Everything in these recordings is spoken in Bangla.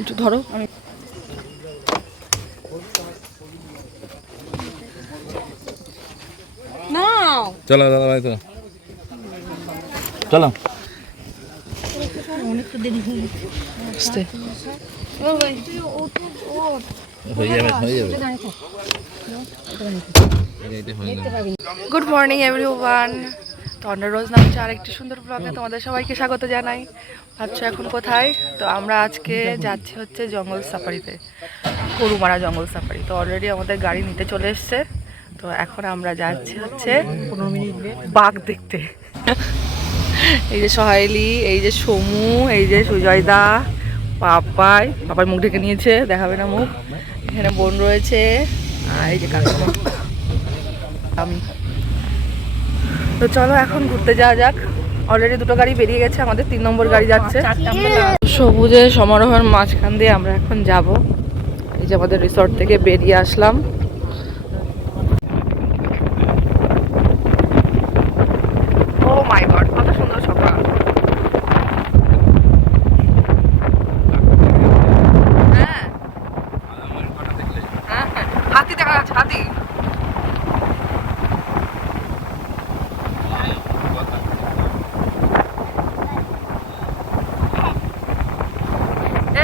একটু ধরো, আমি চলো দাদা ভাই, চলো চলো। Good morning everyone. তন্ডা রোজ নামছে আরেকটি সুন্দর ব্লগে তোমাদের সবাইকে স্বাগত জানাই। ভাবছো এখন কোথায়? তো আমরা আজকে যাচ্ছি হচ্ছে জঙ্গল সাফারিতে, গরুমারা জঙ্গল সাফারি। তো অলরেডি আমাদের গাড়ি নিতে চলে এসছে। তো এখন আমরা যাচ্ছি হচ্ছে 15 মিনিট বাঘ দেখতে। এই যে সহাইলি, এই যে সমু, এই যে সুজয়দা, পাপাই মুখ ঢেকে নিয়েছে, দেখাবে না মুখ। এখানে বোন রয়েছে, আর এই যে কাকিমা, আমি। তো চলো এখন ঘুরতে যাওয়া যাক। অলরেডি দুটো গাড়ি বেরিয়ে গেছে, আমাদের 3 নম্বর গাড়ি যাচ্ছে। সবুজে সমারোহের মাঝখান দিয়ে আমরা এখন যাব। এই যে আমাদের রিসর্ট থেকে বেরিয়ে আসলাম। ও মাই গড, কত সুন্দর সকাল। হ্যাঁ হ্যাঁ, হাতি দেখা যাচ্ছে, হাতি।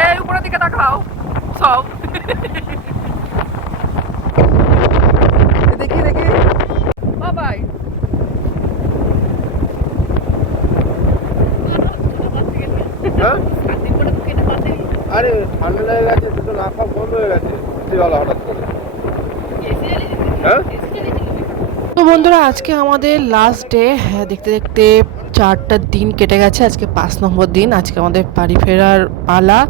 এই উপরের দিকে তাকাও সব। দেখি দেখি বাবাই। আরে ঠান্ডা লেগে গেছে, দুটো নাক বন্ধ হয়ে গেছে হঠাৎ করে। তো বন্ধুরা, আজকে আমাদের লাস্ট ডে। হ্যাঁ, দেখতে দেখতে 4টা দিন কেটে গেছে, আজকে 5 নম্বর দিন। আজকে আমাদের বাড়ি ফেরার পালা।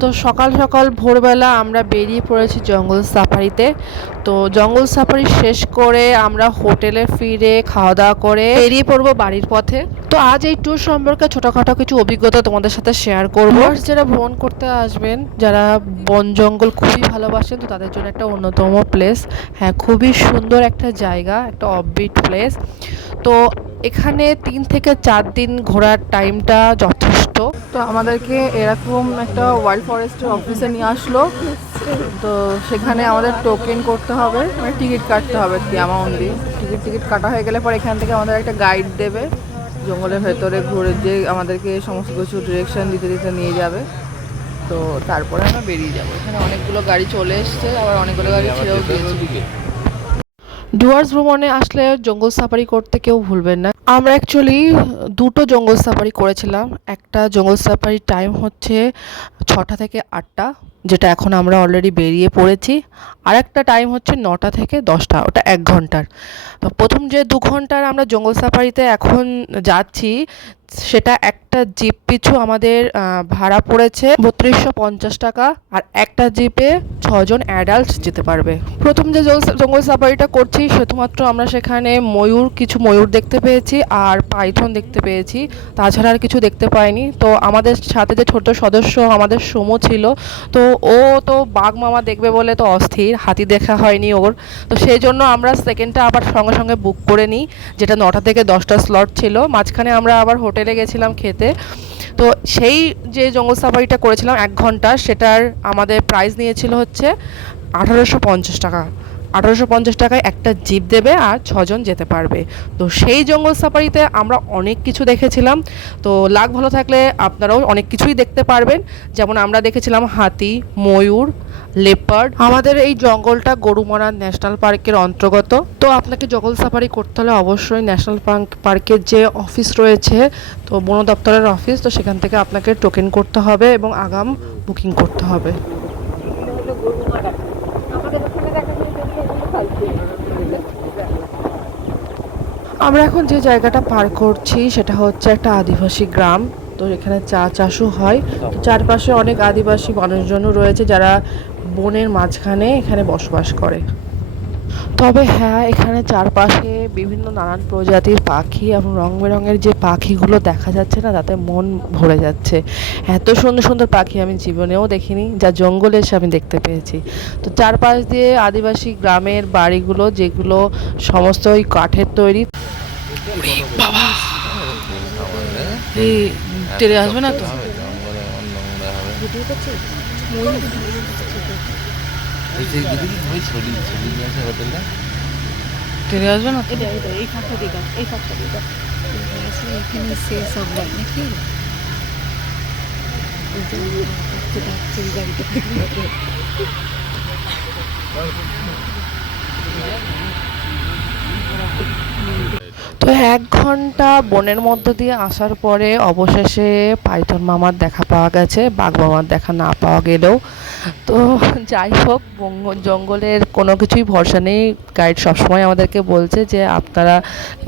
তো সকাল সকাল ভোরবেলা আমরা বেরিয়ে পড়েছি জঙ্গল সাফারিতে। তো জঙ্গল সাফারি শেষ করে আমরা হোটেলে ফিরে খাওয়া দাওয়া করে বেরিয়ে পড়বো বাড়ির পথে। তো আজ এই ট্যুর সম্পর্কে ছোটোখাটো কিছু অভিজ্ঞতা তোমাদের সাথে শেয়ার করবো। যারা ভ্রমণ করতে আসবেন, যারা বন জঙ্গল খুবই ভালোবাসেন, তো তাদের জন্য একটা অন্যতম প্লেস। হ্যাঁ, খুবই সুন্দর একটা জায়গা, একটা অফবিট প্লেস। তো এখানে 3 থেকে 4 দিন ঘোরার টাইমটা যথেষ্ট। তো আমাদেরকে এরকম একটা ওয়াইল্ড ফরেস্টের অফিসে নিয়ে আসলো। তো সেখানে আমাদের টোকেন করতে হবে, মানে টিকিট কাটতে হবে কি অ্যামাউন্ট দিয়ে। টিকিট কাটা হয়ে গেলে পরে এখান থেকে আমাদের একটা গাইড দেবে, জঙ্গলের ভেতরে ঘুরে যে আমাদেরকে সমস্ত কিছু ডিরেকশন দিতে দিতে নিয়ে যাবে। তো তারপরে আমরা বেরিয়ে যাবো। এখানে অনেকগুলো গাড়ি চলে এসছে, আবার অনেকগুলো গাড়ি ছেড়েও দিয়েছে। ডুয়ার্স ভ্রমণে আসলে জঙ্গল সাফারি করতে কেউ ভুলবেন না। আমরা অ্যাকচুয়ালি 2টো জঙ্গল সাফারি করেছিলাম। একটা জঙ্গল সাফারির টাইম হচ্ছে 6টা থেকে 8টা, যেটা এখন আমরা অলরেডি বেরিয়ে পড়েছি। আর একটা টাইম হচ্ছে 9টা থেকে 10টা, ওটা 1 ঘন্টার। তো প্রথম যে 2 ঘন্টার আমরা জঙ্গল সাফারিতে এখন যাচ্ছি, সেটা একটা জিপ পিছু আমাদের ভাড়া পড়েছে 3250 টাকা। আর একটা জিপে 6 জন অ্যাডাল্ট যেতে পারবে। প্রথম যে জঙ্গল সাফারিটা করছি, শুধুমাত্র আমরা সেখানে কিছু ময়ূর দেখতে পেয়েছি আর পাইথন দেখতে পেয়েছি, তাছাড়া আর কিছু দেখতে পাইনি। তো আমাদের সাথে যে ছোট সদস্য আমাদের সমু ছিল, তো ও তো বাঘ মামা দেখবে বলে তো অস্থির, হাতি দেখা হয়নি ওর। তো সেই জন্য আমরা সেকেন্ডটা আবার সঙ্গে সঙ্গে বুক করে নিই, যেটা 9টা থেকে 10টা স্লট ছিল। মাঝখানে আমরা আবার হোটেলে গেছিলাম খেতে। তো সেই যে জঙ্গল সাফারিটা করেছিলাম 1 ঘন্টা, সেটার আমাদের প্রাইস নিয়েছিল হচ্ছে 1850 টাকা। 1850 টাকায় একটা জিপ দেবে আর 6 জন যেতে পারবে। তো সেই জঙ্গল সাফারিতে আমরা অনেক কিছু দেখেছিলাম। তো লাক ভালো থাকলে আপনারাও অনেক কিছুই দেখতে পারবেন। যেমন আমরা দেখেছিলাম হাতি, ময়ূর, লেপার্ড। আমাদের এই জঙ্গলটা গরুমারা ন্যাশনাল পার্কের অন্তর্গত। তো আপনাকে জঙ্গল সাফারি করতে হলে অবশ্যই ন্যাশনাল পার্কের যে অফিস রয়েছে, তো বন দপ্তরের অফিস, তো সেখান থেকে আপনাকে টোকেন করতে হবে এবং আগাম বুকিং করতে হবে। আমরা এখন যে জায়গাটা পার করছি সেটা হচ্ছে একটা আদিবাসী গ্রাম। তো এখানে চা চাষও হয়। তো চারপাশে অনেক আদিবাসী মানুষজনও রয়েছে যারা বনের মাঝখানে এখানে বসবাস করে। তবে হ্যাঁ, এখানে চারপাশে বিভিন্ন নানান প্রজাতির পাখি এবং রং বেরঙের যে পাখিগুলো দেখা যাচ্ছে না, তাতে মন ভরে যাচ্ছে। এত সুন্দর সুন্দর পাখি আমি জীবনেও দেখিনি, যা জঙ্গলে এসে আমি দেখতে পেয়েছি। তো চারপাশ দিয়ে আদিবাসী গ্রামের বাড়িগুলো, যেগুলো সমস্ত ওই কাঠের তৈরি। বাবা, এই টেরে আসবে না তো? হবে, জঙ্গলে এমন নোংরা হবে। ওই যে দিদি ওই ছড়ি ছড়ি নিয়ে আছে হোটেলে। টেরে আসবে না তো? এই ফাঁকটা দিকা এখানে সে সব হয় নাকি তো 1 ঘন্টা বনের মধ্য দিয়ে আসার পরে অবশেষে পাইথন মামার দেখা পাওয়া গেছে, বাঘ মামার দেখা না পাওয়া গেলেও। তো যাই হোক, জঙ্গলের কোনো কিছুই ভরসা নেই। গাইড সবসময় আমাদেরকে বলছে যে আপনারা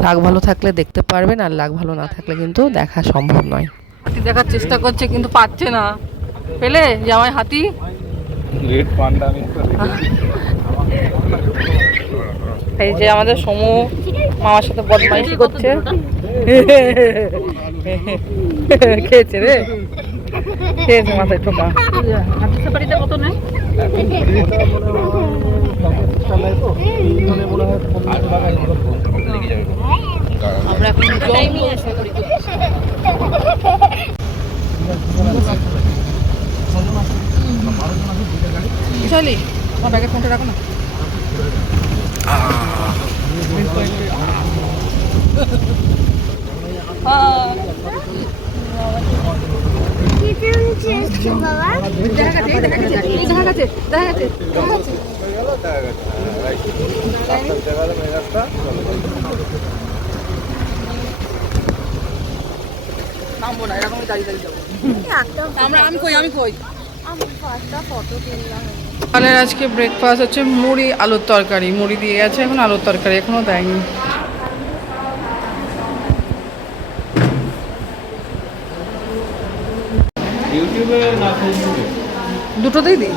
লাগ ভালো থাকলে দেখতে পারবেন, আর লাগ ভালো না থাকলে কিন্তু দেখা সম্ভব নয়। হাতি দেখার চেষ্টা করছে কিন্তু পাচ্ছে না। পেলে জামাই হাতি? রেড পান্ডা আমি এই যে আমাদের সমু মামার সাথে বদমাইশি করছে। খেয়েছে রে, খেয়েছে মাথায় ঠোকা। হাতি সাফারিতে কত নেয় আমরা এখন টাইমই আছে বুঝলি, আমার ব্যাগের ফোনটা রাখো না। নামবো না, এরকমই দাঁড়িয়ে দাঁড়িয়ে যাবো। আমি কই সকালের আজকে ব্রেকফাস্ট হচ্ছে মুড়ি আলুর তরকারি। মুড়ি দিয়ে গেছে, এখন আলুর তরকারি এখনো দেয়নি। ইউটিউবে না ফেসবুকে? দুটোতেই দিই।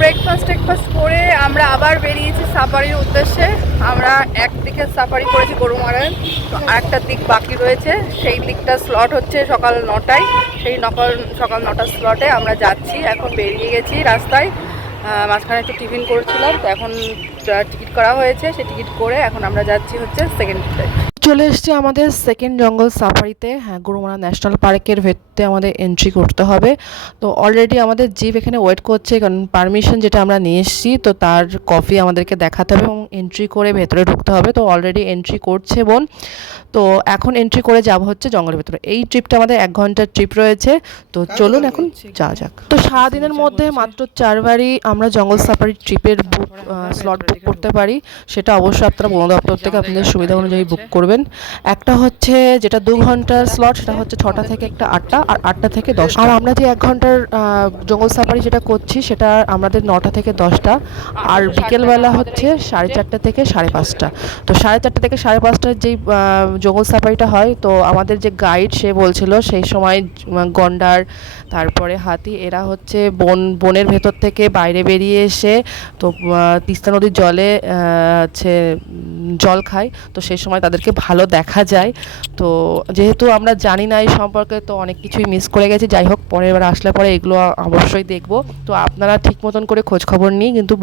ব্রেকফাস্ট করে আমরা আবার বেরিয়েছি সাফারির উদ্দেশ্যে। আমরা একদিকে সাফারি করেছি গরুমারায়, তো আরেকটা দিক বাকি রয়েছে। সেই দিকটা স্লট হচ্ছে সকাল 9টায়। সেই সকাল 9টার স্লটে আমরা যাচ্ছি। এখন বেরিয়ে গেছি রাস্তায়। মাঝখানে একটু টিফিন করেছিলাম, তো এখন টিকিট করা হয়েছে। সেই টিকিট করে এখন আমরা যাচ্ছি হচ্ছে সেকেন্ডে। চলে এসেছি আমাদের সেকেন্ড জঙ্গল সাফারিতে। হ্যাঁ, গরুমারা ন্যাশনাল পার্কের ভেতরে আমাদের এন্ট্রি করতে হবে। তো অলরেডি আমাদের জিপ এখানে ওয়েট করছে, কারণ পারমিশন যেটা আমরা নিয়ে এসেছি তো তার কপি আমাদেরকে দেখাতে হবে এবং এন্ট্রি করে ভেতরে ঢুকতে হবে। তো অলরেডি এন্ট্রি করছে বোন। তো এখন এন্ট্রি করে যাব হচ্ছে জঙ্গলের ভেতরে। এই ট্রিপটা আমাদের 1 ঘন্টার ট্রিপ রয়েছে। তো চলুন এখন যাওয়া যাক। তো সারাদিনের মধ্যে মাত্র 4বারই আমরা জঙ্গল সাফারির ট্রিপের স্লট বুক করতে পারি। সেটা অবশ্যই আপনারা বন দপ্তর থেকে আপনাদের সুবিধা অনুযায়ী বুক করবেন। একটা হচ্ছে যেটা 2 ঘন্টার স্লট, সেটা হচ্ছে 6টা থেকে একটা 8টা, আর 8টা থেকে 10টা। আর আমরা যে 1 ঘন্টার জঙ্গল সাফারি যেটা করছি সেটা আমাদের 9টা থেকে 10টা, আর বিকেলবেলা হচ্ছে 4:30 থেকে 5:30। তো 4:30 থেকে 5:30 যেই জঙ্গল সাফারিটা হয়, তো আমাদের যে গাইড সে বলছিল সেই সময় গন্ডার, তারপরে হাতি, এরা হচ্ছে বনের ভেতর থেকে বাইরে বেরিয়ে এসে তো তিস্তা নদীর জলে হচ্ছে জল খায়। তো সেই সময় তাদেরকে ভালো দেখা যায়। তো যেহেতু আমরা জানি না এই সম্পর্কে, তো অনেক কিছুই মিস করে গেছি। যাই হোক, পরের বার আসলে পরে এগুলো অবশ্যই দেখব। তো আপনারা ঠিক মতন করে খোঁজ খবর নিয়ে কিন্তু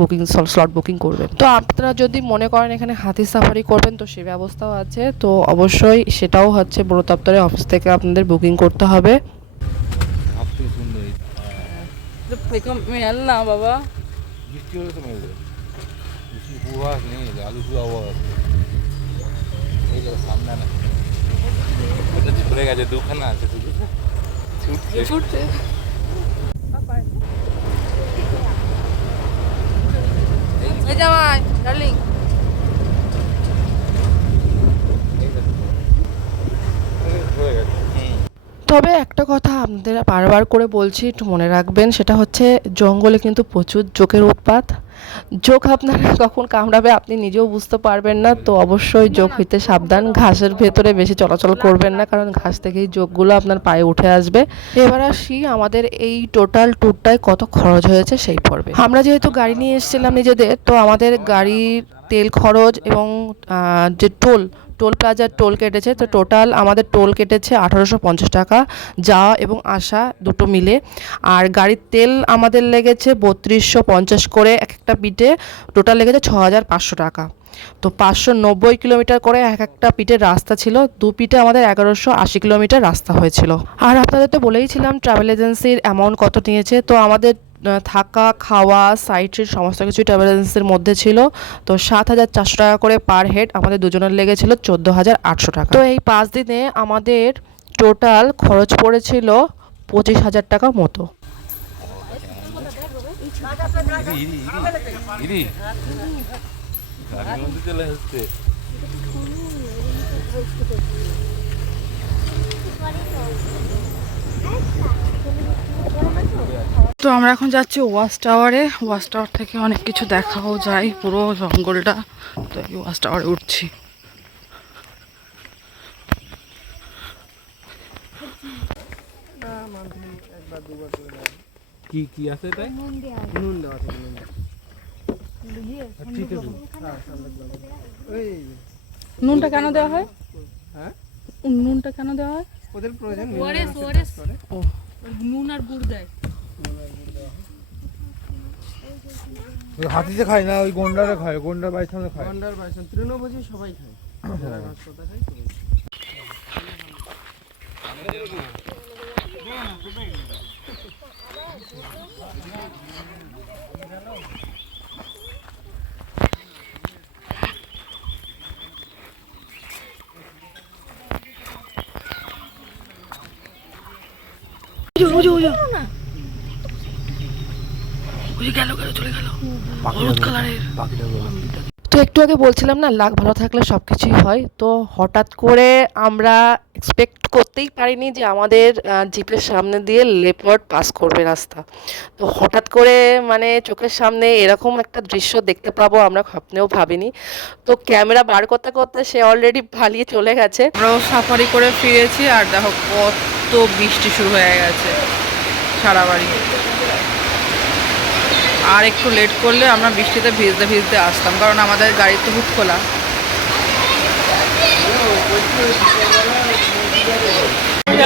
স্লট বুকিং করবেন। তো আপনারা যদি মনে করেন এখানে হাতি সাফারি করবেন, তো সে ব্যবস্থাও আছে। তো অবশ্যই সেটাও হচ্ছে বন দপ্তরের অফিস থেকে আপনাদের বুকিং করতে হবে। মেল না বাবা, বৃষ্টি হলে তো মেলবে। বৃষ্টি পূর্বাভাস নেই, আলু পূর্বাভাস এই যে সামনে না, ওটা ছুটে গেছে, দুখানা আছে শুধু ছুটছে। এই জামাই ডার্লিং, তবে একটা কথা আপনাদের বারবার করে বলছি, একটু মনে রাখবেন, সেটা হচ্ছে জঙ্গলে কিন্তু প্রচুর জোকের উৎপাত। জোক আপনারা কখন কামড়াবে আপনি নিজেও বুঝতে পারবেন না। তো অবশ্যই জোক হইতে সাবধান। ঘাসের ভেতরে বেশি চলাচল করবেন না, কারণ ঘাস থেকেই জোকগুলো আপনার পায়ে উঠে আসবে। এবার আসি আমাদের এই টোটাল ট্যুরটায় কত খরচ হয়েছে সেই পর্বে। আমরা যেহেতু গাড়ি নিয়ে এসেছিলাম নিজেদের, তো আমাদের গাড়ির তেল খরচ এবং যে টোল প্লাজার টোল কেটেছে, তো টোটাল আমাদের টোল কেটেছে 1850 টাকা, যাওয়া এবং আসা দুটো মিলে। আর গাড়ির তেল আমাদের লেগেছে 3250 করে এক একটা বিটে, টোটাল লেগেছে 6500 টাকা। তো 590 কিলোমিটার করে এক একটা পিঠের রাস্তা ছিল, দু পিঠে আমাদের 1180 কিলোমিটার রাস্তা হয়েছিল। আর আপনাদের তো বলেইছিলাম ট্রাভেল এজেন্সির অ্যামাউন্ট কত নিয়েছে। তো আমাদের থাকা খাওয়া সাইট সিট সমস্ত কিছু ট্রাভেল এজেন্সির মধ্যে ছিল। তো 7,400 টাকা করে পার হেড, আমাদের দুজনের লেগেছিল 14,800 টাকা। তো এই 5 দিনে আমাদের টোটাল খরচ পড়েছিল 25,000 টাকা মতো। ইরি গাড়ির মধ্যে চলে আসছে। তো আমরা এখন যাচ্ছি ওয়াচ টাওয়ারে। ওয়াচ টাওয়ার থেকে অনেক কিছু দেখাও যায়, পুরো জঙ্গলটা। তো এই ওয়াচ টাওয়ারে উঠছি। কি কি আছে তাই? নুনটা কেন দেওয়া হয়? নুনটা কেন দেওয়া হয়? ওদের প্রয়োজন ও, নুন আর গুড় দেয়। হাতিতে খায় না, ওই গন্ডারে খায়, গন্ডার বাড়ির সামনে খায়। গন্ডার বাইসন তৃণভোজী সবাই খায়, যারা ঘাস পাতা খায় সবাই। তো একটু আগে বলছিলাম না, লাক ভালো থাকলে সব কিছুই হয়। তো হঠাৎ করে আমরা এক্সপেক্ট করতেই পারিনি যে আমাদের জিপের সামনে দিয়ে লেপার্ড পাস করবে রাস্তা। তো হঠাৎ করে মানে চোখের সামনে এরকম একটা দৃশ্য দেখতে পাবো আমরা স্বপ্নেও ভাবিনি। তো ক্যামেরা বার করতে করতে সে অলরেডি পালিয়ে চলে গেছে। আমরাও সাফারি করে ফিরেছি, আর দেখো কত বৃষ্টি শুরু হয়ে গেছে সারা বাড়ি। আর একটু লেট করলে আমরা বৃষ্টিতে ভিজতে ভিজতে আসতাম, কারণ আমাদের গাড়ি তো হুট খোলা।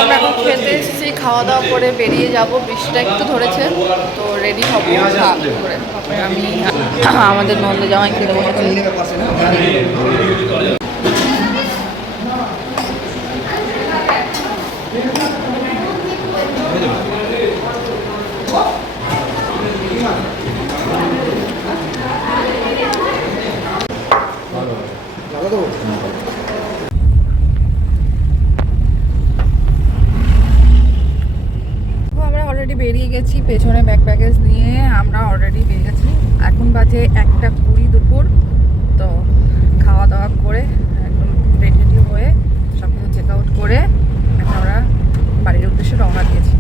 আমরা এখন খেতে এসেছি, খাওয়া দাওয়া করে বেরিয়ে যাব। বৃষ্টিটা একটু ধরেছে, তো রেডি হবো করে। আমি আমাদের নন্দ জামাই খেতে বসেছি। আমরা অলরেডি বেরিয়ে গেছি, পেছনে ব্যাগ প্যাকেজ নিয়ে আমরা অলরেডি বেরিয়ে গেছি। এখন বাজে 1:20 দুপুর। তো খাওয়া দাওয়া করে একদম রেডি হয়ে সব কিছু চেক আউট করে এখন আমরা বাড়ির উদ্দেশ্যে রওনা দিয়েছি।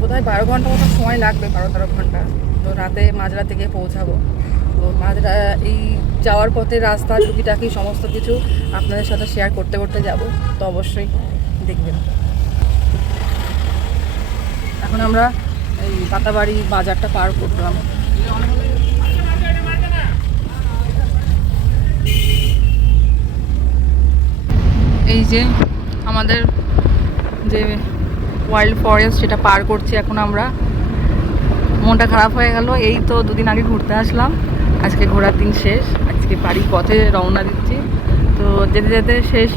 বোধহয় 12 ঘন্টা মতো সময় লাগবে, 12-13 ঘন্টা। তো রাতে মাঝরাতে গিয়ে পৌঁছাবো। তো এই যাওয়ার পথে রাস্তা টুকিটাকি সমস্ত কিছু আপনাদের সাথে শেয়ার করতে করতে যাব। তো অবশ্যই দেখবেন। এখন আমরা এই পাতাবাড়ি বাজারটা পার করলাম। এই যে আমাদের যে ওয়াইল্ড ফরেস্ট, সেটা পার করছি এখন আমরা। মনটা খারাপ হয়ে গেল, এই তো দুদিন আগে ঘুরতে আসলাম, আজকে ঘোরার দিন শেষ। আজকে বাড়ির পথে রওনা দিচ্ছি। তো যেতে যেতে শেষ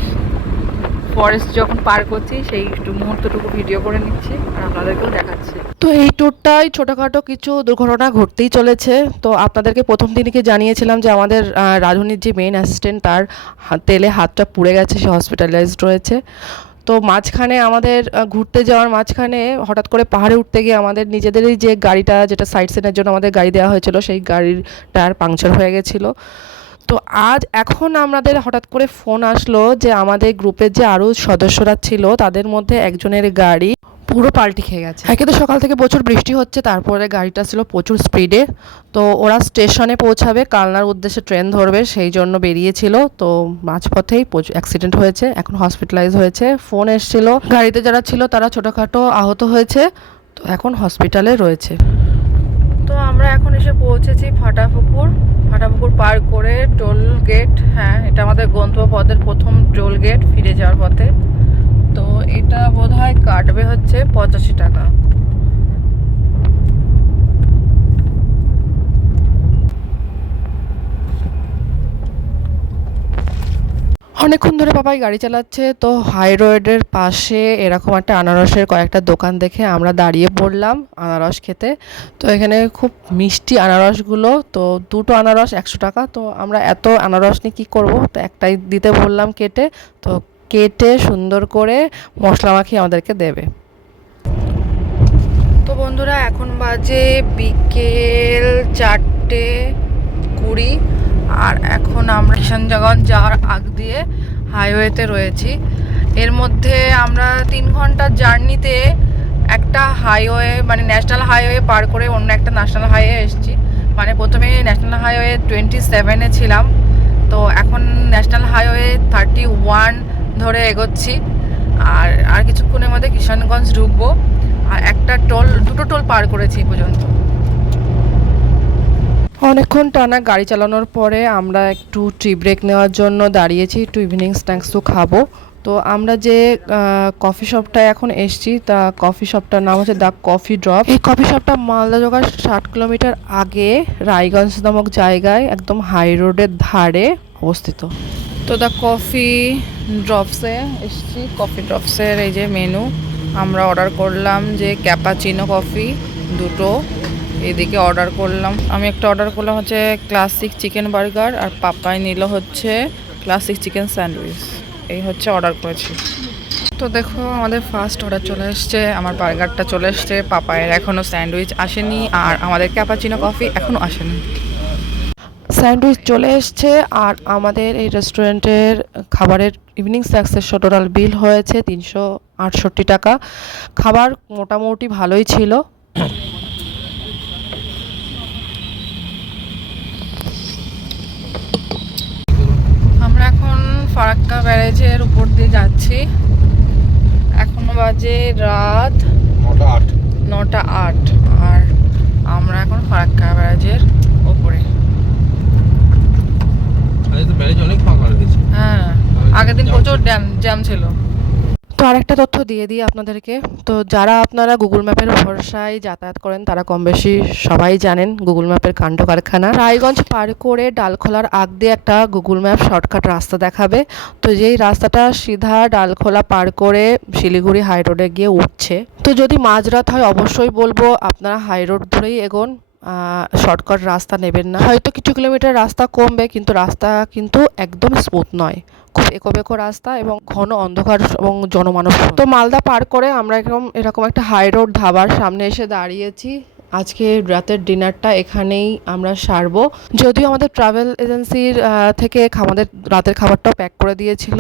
ফরেস্ট যখন পার করছি সেই একটু মুহূর্তটুকু ভিডিও করে নিচ্ছি আর আপনাদেরকেও দেখাচ্ছি। তো এই ট্যুরটাই ছোটোখাটো কিছু দুর্ঘটনা ঘটতেই চলেছে। তো আপনাদেরকে প্রথম দিনকে জানিয়েছিলাম যে আমাদের রাঁধুনির যে মেইন অ্যাসিস্ট্যান্ট, তার তেলে হাতটা পুড়ে গেছে, সে হসপিটালাইজড রয়েছে। তো মাঝখানে আমাদের ঘুরতে যাওয়ার মাঝখানে হঠাৎ করে পাহাড়ে উঠতে গিয়ে আমাদের নিজেদেরই যে গাড়িটা, যেটা সাইট সিনের জন্য আমাদের গাড়ি দেওয়া হয়েছিল, সেই গাড়ির টায়ার পাংচার হয়ে গেছিলো। তো এখন আমাদের হঠাৎ করে ফোন আসলো যে আমাদের গ্রুপের যে আরও সদস্যরা ছিল তাদের মধ্যে একজনের গাড়ি পুরো পাল্টি খেয়ে গেছে। একে তো সকাল থেকে প্রচুর বৃষ্টি হচ্ছে, তারপরে গাড়িটা ছিল প্রচুর স্পিডে। তো ওরা স্টেশনে পৌঁছাবে, কালনার উদ্দেশ্যে ট্রেন ধরবে, সেই জন্য বেরিয়েছিল। তো মাঝপথেই অ্যাক্সিডেন্ট হয়েছে, এখন হসপিটালাইজ হয়েছে। ফোন এসেছিল, গাড়িতে যারা ছিল তারা ছোটোখাটো আহত হয়েছে, তো এখন হসপিটালে রয়েছে। তো আমরা এখন এসে পৌঁছেছি ফাটাপুকুর পার করে টোল গেট। হ্যাঁ, এটা আমাদের গন্তব্যপথের প্রথম টোল গেট ফিরে যাওয়ার পথে। তো এটা বোধহয় কাটবে হচ্ছে 85 টাকা। অনেকক্ষণ ধরে পাপাই গাড়ি চালাচ্ছে, তো হাই রোডের পাশে এরকম একটা আনারসের কয়েকটা দোকান দেখে আমরা দাঁড়িয়ে পড়লাম আনারস খেতে। তো এখানে খুব মিষ্টি আনারসগুলো, তো দুটো আনারস 100 টাকা। তো আমরা এত আনারস নিয়ে কী করবো, তো একটাই দিতে বললাম কেটে। তো কেটে সুন্দর করে মশলা মাখিয়ে আমাদেরকে দেবে। তো বন্ধুরা এখন বাজে বিকেল 4:20 আর এখন আমরা কিষানগঞ্জ যাওয়ার আগ দিয়ে হাইওয়েতে রয়েছি। এর মধ্যে আমরা 3 ঘন্টার জার্নিতে একটা হাইওয়ে মানে ন্যাশনাল হাইওয়ে পার করে অন্য একটা ন্যাশনাল হাইওয়ে এসেছি। মানে প্রথমে ন্যাশনাল হাইওয়ে 27-এ ছিলাম, তো এখন ন্যাশনাল হাইওয়ে 31 ধরে এগোচ্ছি। আর কিছুক্ষণের মধ্যে কিষানগঞ্জ ঢুকবো। আর দুটো টোল পার করেছি এই পর্যন্ত। অনেকক্ষণ টানা গাড়ি চালানোর পরে আমরা একটু টি ব্রেক নেওয়ার জন্য দাঁড়িয়েছি, একটু ইভিনিং স্ন্যাক্সও খাবো। তো আমরা যে কফি শপটায় এখন এসছি, তা কফি শপটার নাম হচ্ছে দ্য কফি ড্রপ। এই কফি শপটা মালদা জোগাড় 60 কিলোমিটার আগে রায়গঞ্জ নামক জায়গায় একদম হাই রোডের ধারে অবস্থিত। তো দ্য কফি ড্রপসে এসছি। কফি ড্রপসের এই যে মেনু, আমরা অর্ডার করলাম যে ক্যাপাচিনো কফি দুটো, এদিকে অর্ডার করলাম। আমি একটা অর্ডার করলাম হচ্ছে ক্লাসিক চিকেন বার্গার, আর পাপাই নিল হচ্ছে ক্লাসিক চিকেন স্যান্ডউইচ। এই হচ্ছে অর্ডার করেছি। তো দেখো আমাদের ফার্স্ট অর্ডার চলে এসছে, আমার বার্গারটা চলে এসছে, পাপায়ের এখনও স্যান্ডউইচ আসেনি, আর আমাদের ক্যাপাচিনো কফি এখনও আসেনি। স্যান্ডউইচ চলে এসছে, আর আমাদের এই রেস্টুরেন্টের খাবারের ইভিনিং স্ন্যাক্সের টোটাল বিল হয়েছে 368 টাকা। খাবার মোটামুটি ভালোই ছিল। আমরা এখন ফারাক্কা ব্যারেজের উপর দিয়ে যাচ্ছি। এখনো বাজে রাত 9:08 আর আমরা এখন ফারাক্কা ব্যারেজের ওপরে। অনেক ফাঁকা রেখেছে। হ্যাঁ, আগের দিন প্রচুর জ্যাম ছিল। তো আরেকটা তথ্য দিয়ে দিই আপনাদেরকে। তো যারা আপনারা গুগল ম্যাপের ভরসায় যাতায়াত করেন তারা কম বেশি সবাই জানেন গুগল ম্যাপের কাণ্ড কারখানা। রায়গঞ্জ পার করে ডালখোলার আগ দিয়ে একটা গুগল ম্যাপ শর্টকাট রাস্তা দেখাবে। তো যেই রাস্তাটা সিধা ডালখোলা পার করে শিলিগুড়ি হাই রোডে গিয়ে উঠছে। তো যদি মাঝরাত হয় অবশ্যই বলবো আপনারা হাই রোড ধরেই এগোন, শর্টকাট রাস্তা নেবেন না। হয়তো কিছু কিলোমিটার রাস্তা কমবে, কিন্তু রাস্তা কিন্তু একদম স্মুথ নয়, খুব একোবেকো রাস্তা এবং ঘন অন্ধকার এবং জনমানব। তো মালদা পার করে আমরা এরকম একটা হাই রোড ধাবার সামনে এসে দাঁড়িয়েছি। আজকে রাতের ডিনারটা এখানেই আমরা সারবো। যদিও আমাদের ট্রাভেল এজেন্সির থেকে আমাদের রাতের খাবারটাও প্যাক করে দিয়েছিল,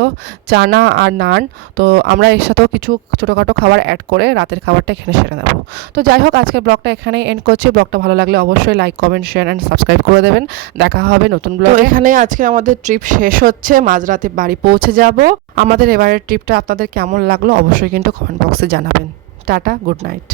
চানা আর নান। তো আমরা এর সাথেও কিছু ছোটোখাটো খাবার অ্যাড করে রাতের খাবারটা এখানে সেরে নেবো। তো যাই হোক, আজকের ব্লগটা এখানেই এন্ড করছি। ব্লগটা ভালো লাগলে অবশ্যই like, comment, share and subscribe করে দেবেন। দেখা হবে নতুন ব্লগ। এখানে আজকে আমাদের ট্রিপ শেষ হচ্ছে, মাঝরাতে বাড়ি পৌঁছে যাব। আমাদের এবারের ট্রিপটা আপনাদের কেমন লাগলো অবশ্যই কিন্তু কমেন্ট বক্সে জানাবেন। Tata, good night.